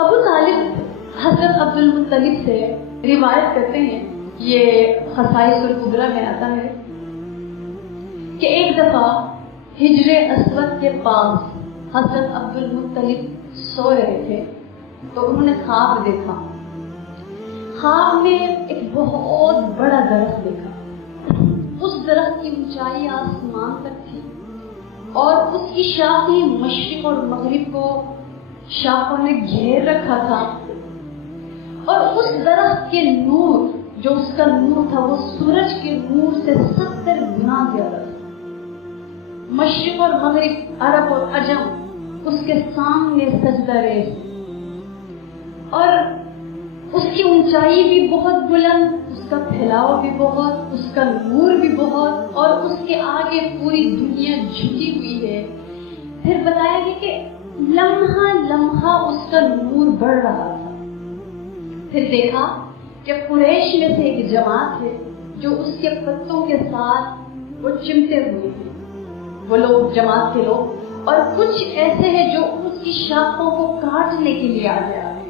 ابو طالب حضرت عبد المطلب سے روایت کرتے ہیں، یہ خصائص الکبریٰ میں آتا ہے کہ ایک دفعہ حجر اسود کے پاس حضرت عبد المطلب سو رہے تھے تو انہوں نے خواب دیکھا. خواب میں ایک بہت بڑا درخت دیکھا. اس درخت کی اونچائی آسمان تک تھی اور اس کی شاخیں مشرق اور مغرب کو شاخوں نے گھیر رکھا تھا، اور اس درخت کے نور جو اس کا نور تھا وہ سورج کے نور سے 70 گنا زیادہ تھا. مشرق اور مغرب، عرب اور عجم اس کے سامنے سجدہ ریز، اور اس کی اونچائی بھی بہت بلند، اس کا پھیلاؤ بھی بہت، اس کا نور بھی بہت، اور اس کے آگے پوری دنیا جھکی ہوئی ہے. پھر بتایا گیا کہ لمحہ لمحہ اس کا نور بڑھ رہا تھا. پھر دیکھا کہ قریش میں سے ایک جماعت ہے جو اس کے پتوں کے ساتھ وہ چمٹے ہوئے ہیں، وہ لوگ جماعت کے لوگ، اور کچھ ایسے ہیں جو اس کی شاخوں کو کاٹنے کے لیے آ گیا ہے.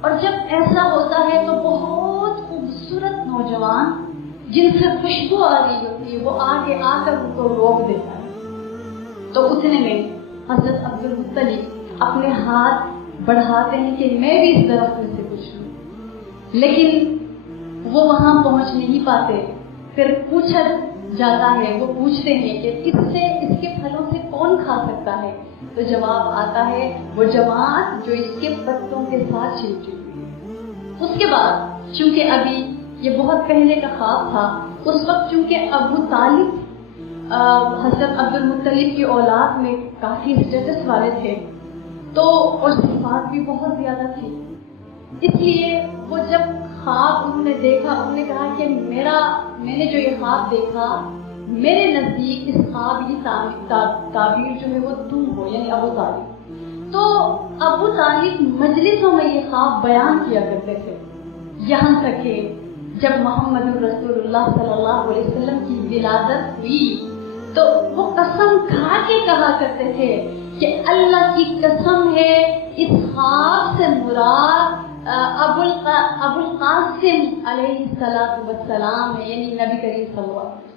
اور جب ایسا ہوتا ہے تو بہت خوبصورت نوجوان جن سے خوشبو آ رہی ہوتی ہے وہ آگے آ کر ان کو روک دیتا ہے. تو اتنے میں حضرت عبد المطلب اپنے ہاتھ بڑھاتے ہیں کہ میں بھی اس درخت میں سے کچھ لوں، لیکن وہ وہاں پہنچ نہیں پاتے. پھر پوچھا جاتا ہے، وہ پوچھتے ہیں کہ اس کے پھلوں سے کون کھا سکتا ہے؟ تو جواب آتا ہے وہ جماعت جو اس کے پتوں کے ساتھ چمٹی ہوئی. اس کے بعد چونکہ ابھی یہ بہت پہلے کا خواب تھا، اس وقت چونکہ ابو طالب حضرت عبد المطلب کی اولاد میں کافی اسٹیٹس والے تھے تو اور صفات بھی بہت زیادہ تھی، اس لیے وہ جب خواب انہوں نے دیکھا، انہوں نے کہا کہ میں نے جو یہ خواب دیکھا، میرے نزدیک اس خواب کی تعبیر جو ہے وہ تم ہو، یعنی ابو طالب. تو ابو طالب مجلسوں میں یہ خواب بیان کیا کرتے تھے، یہاں تک کہ جب محمد رسول اللہ صلی اللہ علیہ وسلم کی ولادت ہوئی تو وہ قسم کھا کے کہا کرتے تھے کہ اللہ کی قسم ہے اس خواب سے مراد ابو القاسم علیہ السلام ہے، یعنی نبی کریم صلی اللہ علیہ وسلم.